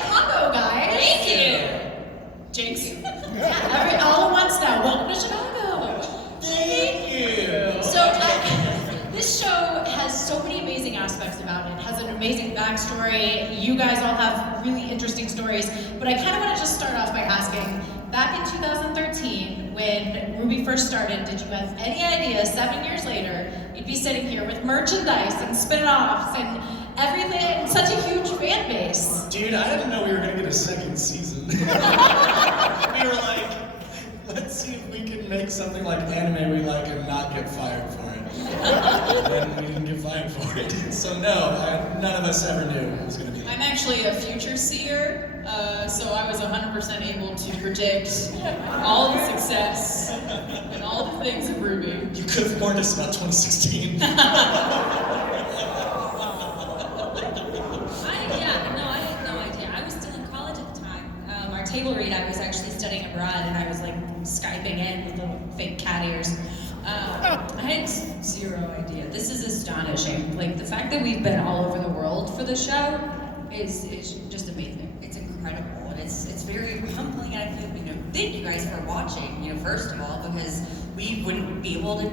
Chicago, guys. Thank you. Jinx. Yeah, all at once now. Welcome to Chicago. Thank you. So this show has so many amazing aspects about it. It has an amazing backstory. You guys all have really interesting stories. But I kind of want to just start off by asking, back in 2013, when RWBY first started, did you have any idea 7 years later you'd be sitting here with merchandise and spin-offs and everything, such a huge fan base? Dude, I didn't know we were gonna get a second season. We were like, let's see if we can make something like anime we like and not get fired for it. And we didn't get fired for it. So no, none of us ever knew it was gonna be. I'm actually a future seer, so I was 100% able to predict all the success and all the things of RWBY. You could have warned us about 2016. I had no idea. I was still in college at the time. Our table read, I was actually studying abroad, and I was like Skyping in with little fake cat ears. I had zero idea. This is astonishing. Like, the fact that we've been all over the world for the show is just amazing. It's incredible, and it's very humbling. And I thank you guys for watching. First of all, because we wouldn't be able to,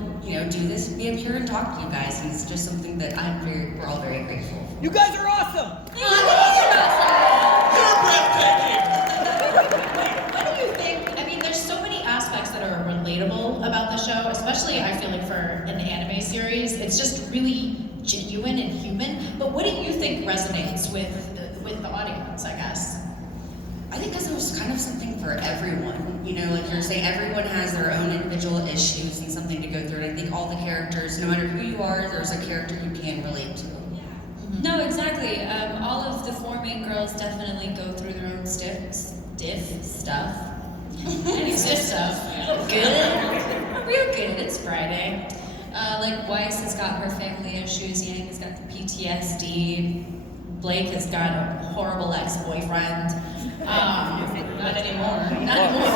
do this and be up here and talk to you guys. And it's just something that we're all very grateful for. You guys are awesome! You're breathtaking! What do you think? I mean, there's so many aspects that are relatable about the show, especially I feel like for an anime series. It's just really genuine and human. But what do you think resonates with the audience, I guess? I think this was kind of something for everyone. Like you're saying, everyone has their own individual issues and something to go through. And I think all the characters, no matter who you are, there's a character you can relate to. No, exactly. All of the four main girls definitely go through their own diff stuff. Any stuff? Good. Real good. It's Friday. Like Weiss has got her family issues. Yang has got the PTSD. Blake has got a horrible ex-boyfriend. Not anymore. Not anymore.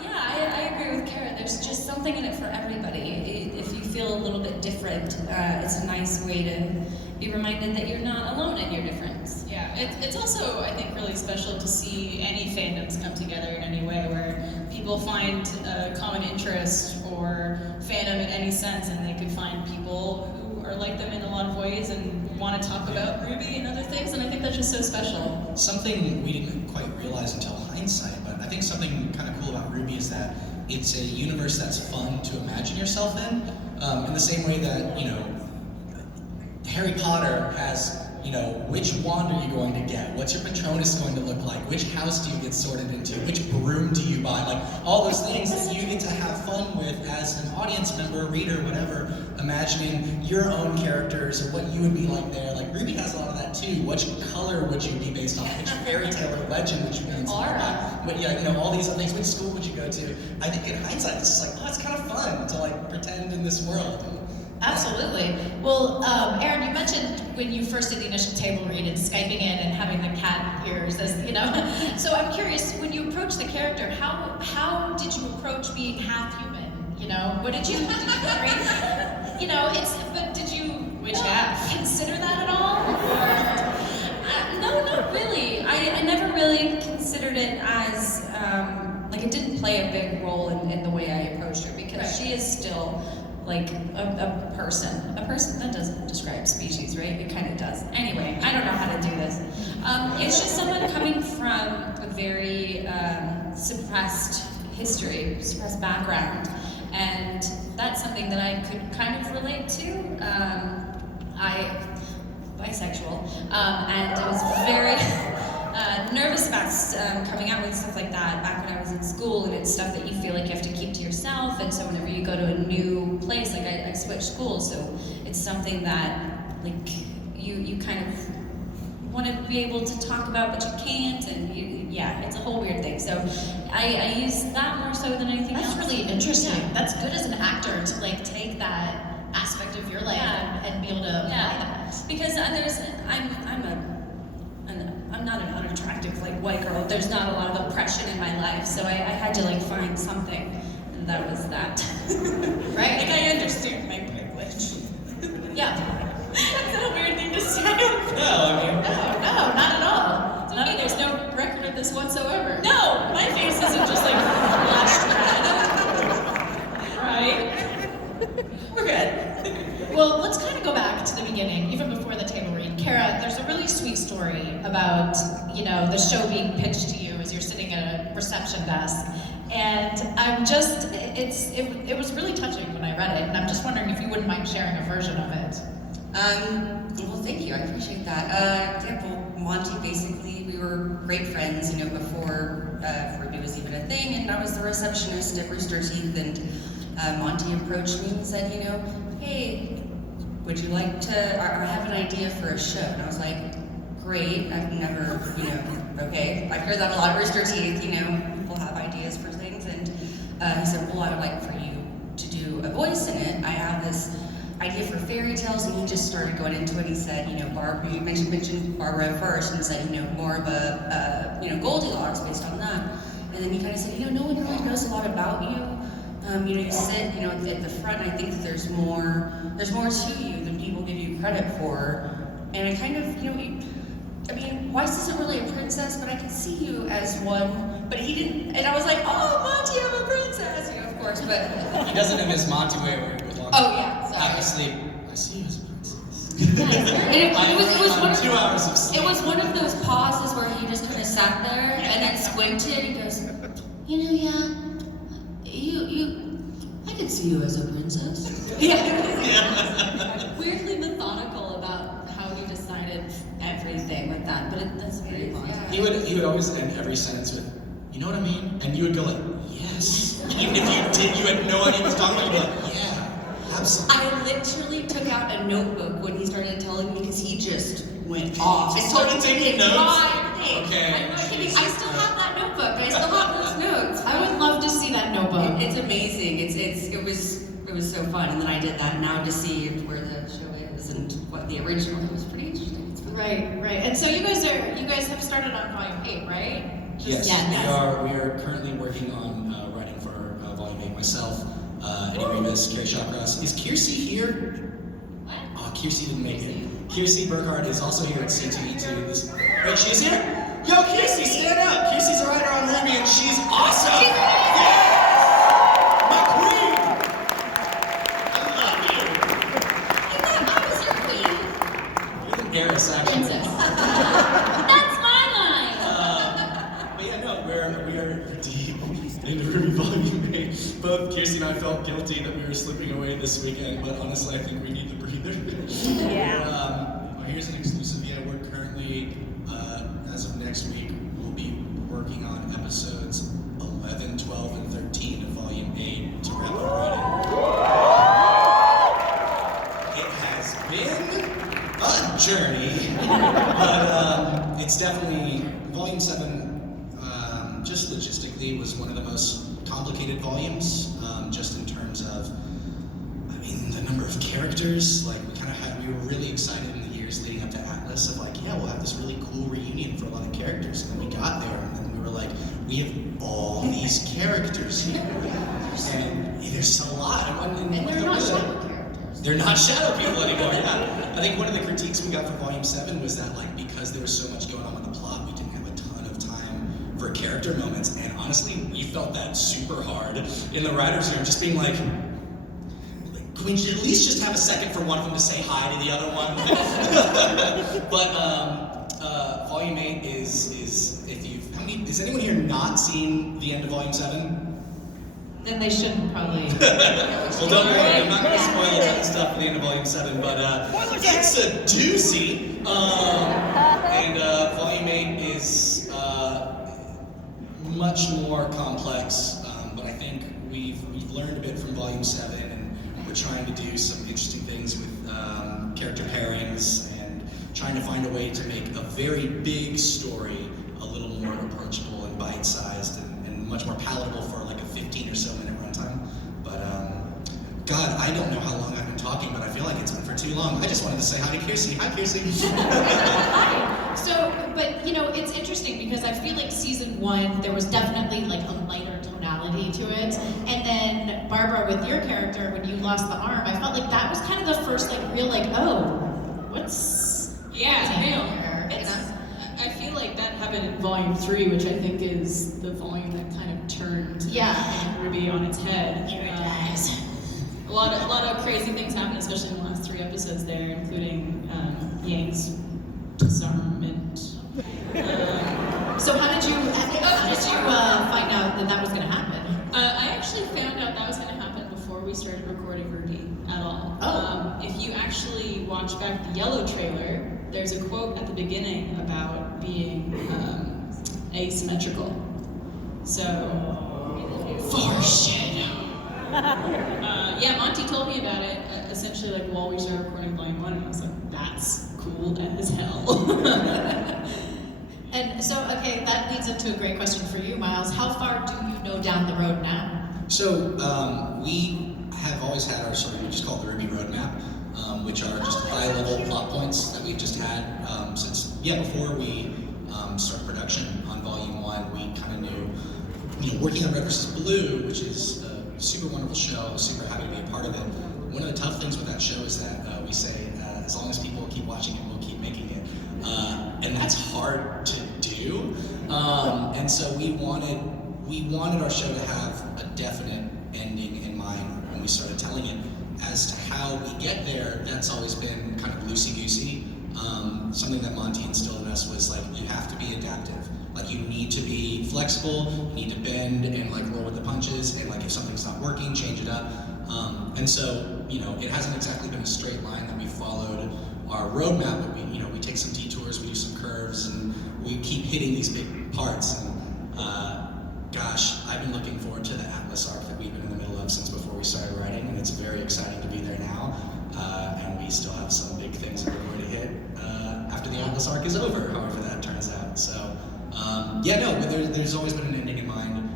Yeah, I agree with Kara. There's just something in it for everybody. If you feel a little bit different, it's a nice way to be reminded that you're not alone in your difference. Yeah, it's also, I think, really special to see any fandoms come together in any way where people find a common interest or fandom in any sense, and they could find people who are like them in a lot of ways and want to talk about RWBY and other things, and I think that's just so special. Something we didn't quite realize until hindsight, but I think something kind of cool about RWBY is that it's a universe that's fun to imagine yourself in the same way that, Harry Potter has, which wand are you going to get? What's your Patronus going to look like? Which house do you get sorted into? Which broom do you buy? Like, all those things that you get to have fun with as an audience member, reader, whatever, imagining your own characters or what you would be like there. Like, RWBY has a lot of that too. Which color would you be based on? Which fairy tale or legend would you be inspired by? But yeah, all these other things. Which school would you go to? I think in hindsight, it's just like, it's kind of fun to pretend in this world. Absolutely. Well, Aaron, you mentioned when you first did the initial table read and Skyping in and having the cat ears, So I'm curious, when you approached the character, how did you approach being half human? What did you agree? But did you Which half? consider that at all? No, not really. I never really considered it as, it didn't play a big role in the way I approached her, because she is still like a person. A person, that doesn't describe species, right? It kind of does. Anyway, I don't know how to do this. It's just someone coming from a very suppressed history, suppressed background, and that's something that I could kind of relate to. Bisexual, and I was very nervous about coming out with stuff like that back when I was in school, and it's stuff that you feel like you have to keep to yourself, and so whenever you go to a new place, I switched schools, so it's something that you kind of want to be able to talk about, but you can't, and it's a whole weird thing. So I use that more so than anything else. That's really interesting. Yeah. That's good as an actor to take that aspect of your life and be able to apply that. Because I'm not an unattractive white girl. There's not a lot of oppression in my life, so I had to find something, and that was that. Right? I understand my privilege. Yeah. That's a weird thing to say. before the table read, Kara, there's a really sweet story about, you know, the show being pitched to you as you're sitting at a reception desk. And I'm just, it was really touching when I read it, and I'm just wondering if you wouldn't mind sharing a version of it. Well, thank you. I appreciate that. Yeah, well, Monty, basically, we were great friends, you know, before RWBY was even a thing, and I was the receptionist at Rooster Teeth, and Monty approached me and said, you know, hey, would you like to, I have an idea for a show. And I was like, great, I've never, you know, okay. I hear that a lot at Rooster Teeth, you know, people have ideas for things, and he said, well, I would like for you to do a voice in it. I have this idea for fairy tales, and he just started going into it. He said, you know, you mentioned Barbara first, and said, you know, more of a, you know, Goldilocks based on that. And then he kind of said, you know, no one really knows a lot about you. You know, you sit, you know, at the front, and I think that there's more to you than people give you credit for. And I kind of, you know, I mean, Weiss isn't really a princess, but I could see you as one. But he didn't, and I was like, oh, Monty, I'm a princess, you know, of course, but. He doesn't know Miss Monty way where he belongs. Oh, yeah, sorry. Half asleep. I see you as a princess. It was one of 2 hours of sleep. It was one of those pauses where he just kind of sat there and then squinted and goes, you know, yeah, I could see you as a princess. Yeah. Weirdly methodical about how he decided everything with that, but that's very fun. He would always end every sentence with, you know what I mean? And you would go like, yes. Even if you did, you had no idea what he was talking about, you'd be like, yeah, absolutely. I literally took out a notebook when he started telling me, because he just went off. He started taking notes? Okay. I'm not kidding. I still have that notebook. I still have those notes. I would love to see that notebook. It's amazing. It was so fun. And then I did that. Now to see where the show is and what the original, it was pretty interesting. It's fun. Right. And so you guys have started on volume 8, right? Yes, Yes. we are currently working on writing for volume 8 myself, Eddie Rivas, Carrie Shawcross. Is Kiersey here? What? Oh, Kiersey didn't make it. Kiersey Burkhardt is also here at C2E2. Wait, she is here? Yo, Kiersey, stand up! Kiersey's a writer on RWBY and she's awesome! Yeah! My queen! I love you! I was your queen. You're the heiress, actually. Princess. That's my line. But yeah, no, we are deep into RWBY Volume 8. Both Kiersey and I felt guilty that we were slipping away this weekend, but honestly, I think we need the breather. Here's an exclusive. Yeah, we're currently, as of next week, we'll be working on episodes 11, 12, and 13 of Volume 8 to wrap up writing. It has been a journey, but it's definitely, Volume 7, just logistically, was one of the most complicated volumes, just in terms of, I mean, the number of characters. Like, we were really excited in the years leading up to Atlas of like, yeah, we'll have this really cool reunion for a lot of characters. And then we got there, and then we were like, we have all these characters here. And there's a lot. And And they're not shadow characters. They're not shadow people anymore, yeah. I think one of the critiques we got for Volume 7 was that, like, because there was so much going on with the plot, we didn't have a ton of time for character moments. And honestly, we felt that super hard in the writers' room, just being like, can we at least just have a second for one of them to say hi to the other one? But Volume 8 is if you've, has anyone here not seen the end of Volume 7? Then they shouldn't probably. Well, don't worry, I'm not going to spoil a ton of stuff at the end of Volume 7, but it's a doozy. And Volume 8 is much more complex, but I think we've learned a bit from Volume 7, and we're trying to do some interesting things with character pairings and trying to find a way to make a very big story a little more approachable and bite-sized and much more palatable for like a 15 or so minute runtime. But God, I don't know how long I've been talking, but I feel like it's been for too long. I just wanted to say hi to Kiersey. Hi, Kiersey. Hi. So, but you know, it's interesting because I feel like season 1, there was definitely like a lighter tonality to it. And then Barbara, with your character, when you lost the arm, I felt like that was kind of the first like real like, oh, what's Yeah, here? I feel like that happened in Volume 3, which I think is the volume that kind of turned RWBY on its head. a lot of crazy things happen, especially in the last 3 episodes there, including Yang's disarmament. So how did you find out that was going to happen? I actually found out that was going to happen before we started recording RWBY at all. Oh. If you actually watch back the yellow trailer, there's a quote at the beginning about being asymmetrical. So, yeah, Monty told me about it essentially like while we started recording Volume 1, and I was like, that's cool as hell. And so, okay, that leads into a great question for you, Miles. How far do you know down the road now? So we have always had our sort of, we just call it the RWBY roadmap, which are just high-level plot points that we've just had since, before we started production on Volume 1, we kind of knew, working on Red vs. Blue, which is a super wonderful show, super happy to be a part of it. One of the tough things with that show is that we say, as long as people keep watching it, we'll keep making it. And that's hard to do. And so we wanted our show to have a definite ending in mind when we started telling it. As to how we get there, that's always been kind of loosey-goosey. Something that Monty instilled in us was like, you have to be adaptive. Like, you need to be flexible, you need to bend and like roll with the punches, and like if something's not working, change it up. And so, it hasn't exactly been a straight line that we followed our roadmap, but we take some detours, we do some curves, and we keep hitting these big parts. And gosh, I've been looking forward to the Atlas arc that we've been in the middle of since before we started writing, and it's very exciting to be there now. And we still have some big things that we're going to hit after the Atlas arc is over, however that turns out. So, there's always been an ending in mind,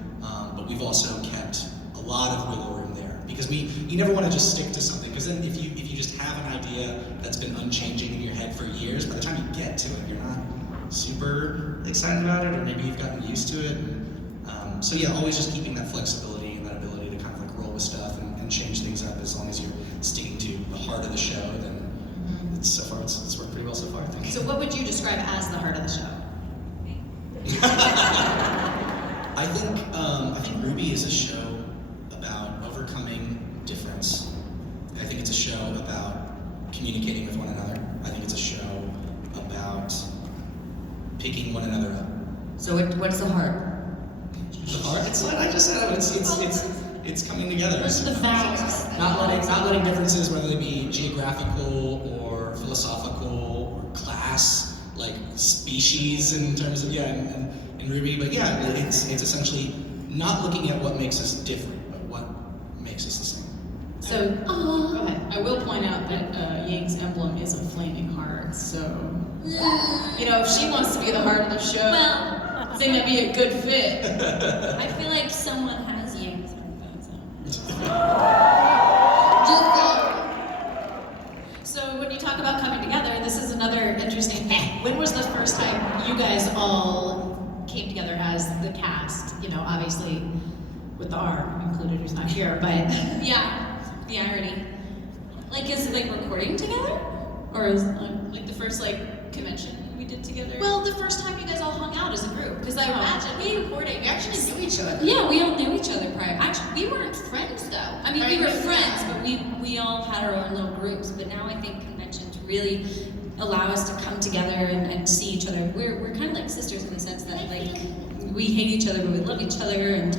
but we've also kept a lot of wiggle room there, because you never want to just stick to something, because then if you just have an idea that's been unchanging in your head for years, by the time you get to it, you're not super excited about it, or maybe you've gotten used to it. And, always just keeping that flexibility and that ability to kind of like roll with stuff and change things up, as long as you're sticking to the heart of the show, then it's worked pretty well so far, I think. So what would you describe as the heart of the show? I think RWBY is a show about overcoming difference. I think it's a show about communicating with one another. I think it's a show about picking one another up. So what's the heart? The heart? It's like I just said. It's coming together. Those are the values. Not letting differences, whether they be geographical or philosophical or class, like species in terms of and RWBY, but it's essentially not looking at what makes us different, but what makes us the same. So, go ahead. I will point out that Yang's emblem is a flaming heart, so if she wants to be the heart of the show, I think that'd be a good fit. I feel like someone has Yang's So when you talk about coming together, this is another interesting thing. When was the first time you guys all came together as the cast? Obviously with the R included, who's not here, but Yeah, the irony. Like, is it like recording together? Or is Like the first convention we did together. well, the first time you guys all hung out as a group, because I imagine we recording, you actually knew each other. Yeah, we all knew each other prior. Actually, we weren't friends though. I mean, we were friends, but we all had our own little groups. But now I think conventions really allow us to come together and see each other. We're kind of like sisters in the sense that like we hate each other, but we love each other and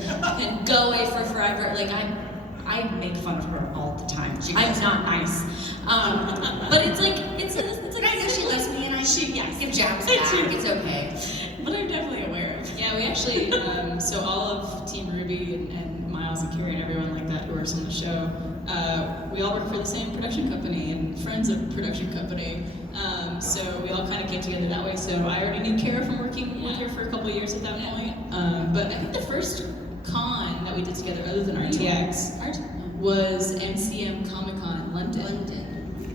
go away for forever. Like I make fun of her all the time. I'm not nice, but it's like I know she loves me, and I give jabs back. It's okay. But I'm definitely aware of. Yeah, we actually, so all of Team RWBY and Miles and Carrie and everyone like that who works on the show, we all work for the same production company and friends of the production company. So we all kind of came together that way. So I already knew Kara from working with her for a couple of years at that point. But I think the first con that we did together, other than RTX, was MCM Comic Con London.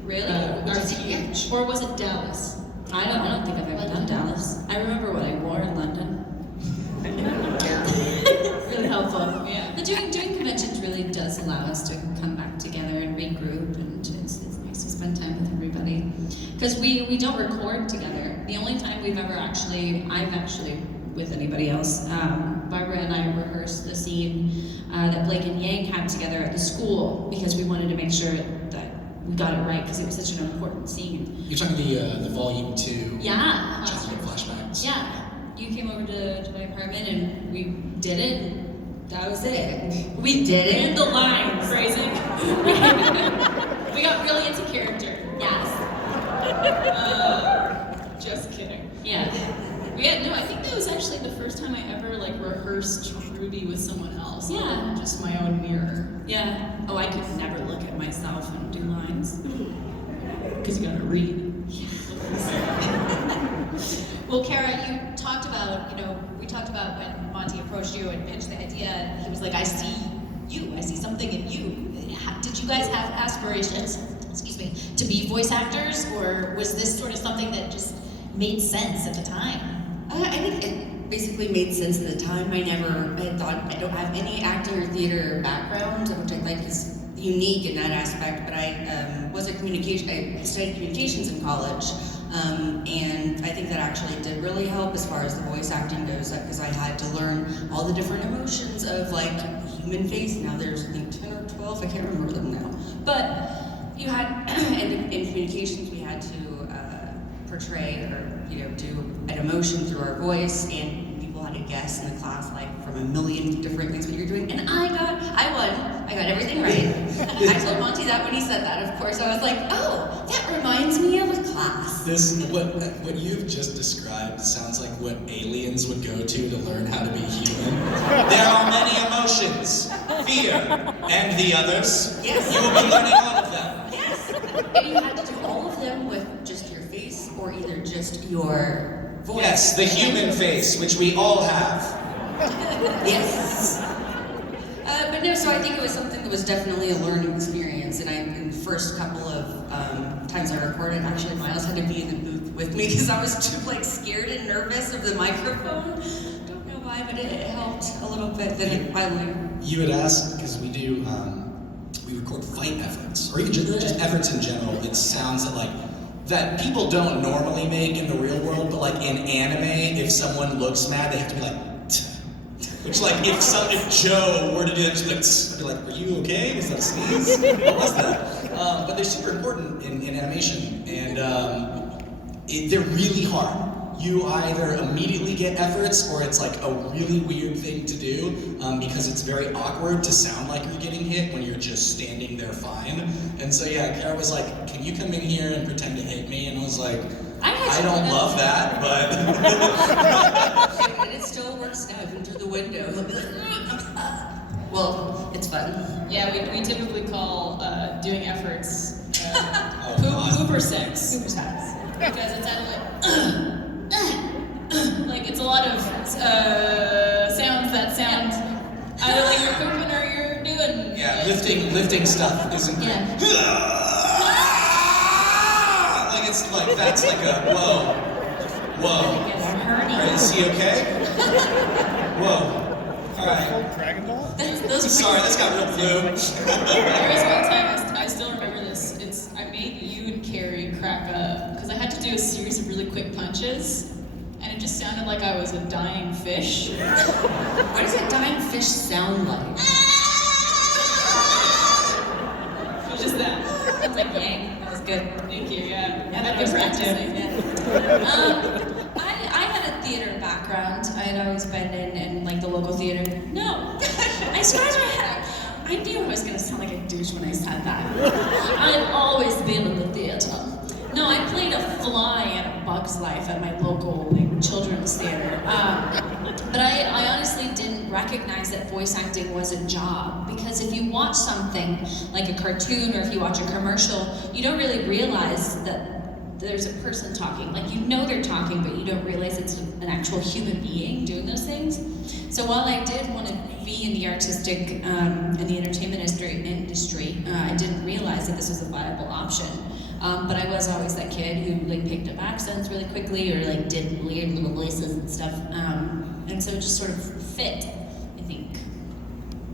Really? RTX. Or was it Dallas? I don't think I've ever done Dallas. I remember what I wore in London. Really helpful. Yeah. But doing conventions really does allow us to come back together and regroup, and it's nice to spend time with everybody. Because we don't record together. The only time I've actually with anybody else. Barbara and I rehearsed the scene that Blake and Yang had together at the school because we wanted to make sure that we got it right because it was such an important scene. You're talking the volume 2 Yeah. childhood flashbacks. Yeah. You came over to my apartment and we did it. And that was it. We did it. And the line, phrasing. We got really into character. Yes. Just kidding. Yeah. Yeah, no, I think that was actually the first time I ever like rehearsed RWBY with someone else. Yeah. Just my own mirror. Yeah. Oh, I could never look at myself and do lines. Because you gotta read. Well, Kara, you talked about, we talked about when Monty approached you and pitched the idea, and he was like, I see you, I see something in you. Did you guys have aspirations, to be voice actors, or was this sort of something that just made sense at the time? I think it basically made sense at the time. I had thought, I don't have any acting or theater background, which I think is unique in that aspect, but I studied communications in college, and I think that actually did really help as far as the voice acting goes, because I had to learn all the different emotions of like human face. Now there's I think 10 or 12, I can't remember them now. But you had, in communications we had to portray or do an emotion through our voice, and people had to guess in the class like from a million different things what you're doing, and I won. I got everything right. I told Monty that when he said that, of course. I was like, oh, that reminds me of a class. What you've just described sounds like what aliens would go to learn how to be human. There are many emotions, fear, and the others. Yes. You will be learning all of them. Yes. And you had to do all of them with just your face or either just your voice. Yes, the human face, which we all have. Yes. But no, so I think it was something that was definitely a learning experience, and in the first couple of times I recorded, actually Miles had to be in the booth with me because I was too scared and nervous of the microphone. Don't know why, but it helped a little bit. Then it finally. You had asked, because we do, we record fight efforts, or even just efforts in general. It's sounds that people don't normally make in the real world, but like in anime, if someone looks mad, they have to be like, which if Joe were to do that, just I'd be like, are you okay? Was that a sneeze? What was that? But they're super important in animation, and they're really hard. You either immediately get efforts, or it's like a really weird thing to do, because it's very awkward to sound like you're getting hit when you're just standing there fine. And so yeah, Kara was like, can you come in here and pretend to hit me? And I was like, I don't love that, but... And it still works now, even through the window. He'll be like, well, it's fun. Yeah, we typically call doing efforts God. pooper sex. Super sex. Because it's like it's a lot of sounds that sound either like you're pooping or you're doing. Yeah, lifting stuff isn't great. Yeah. It's like, that's like a, whoa. Alright, is he okay? Whoa. Alright. Sorry, this got real blue. There was one time, I still remember this, I made you and Carrie crack up, because I had to do a series of really quick punches, and it just sounded like I was a dying fish. What does a dying fish sound like? It was just that. Sounds like Yang. That was good. Thank you, yeah. Yeah, that was practicing. Yeah. I had a theater background. I had always been in like the local theater. No, I scratched my head. I knew I was gonna sound like a douche when I said that. I've always been in the theater. No, I played a fly in A Bug's Life at my local children's theater. But I honestly didn't recognize that voice acting was a job, because if you watch something like a cartoon or if you watch a commercial, you don't really realize that there's a person talking. Like, you know they're talking, but you don't realize it's an actual human being doing those things. So while I did want to be in the artistic and the entertainment industry, I didn't realize that this was a viable option. But I was always that kid who picked up accents really quickly, or did weird little voices and stuff. And so it just sort of fit.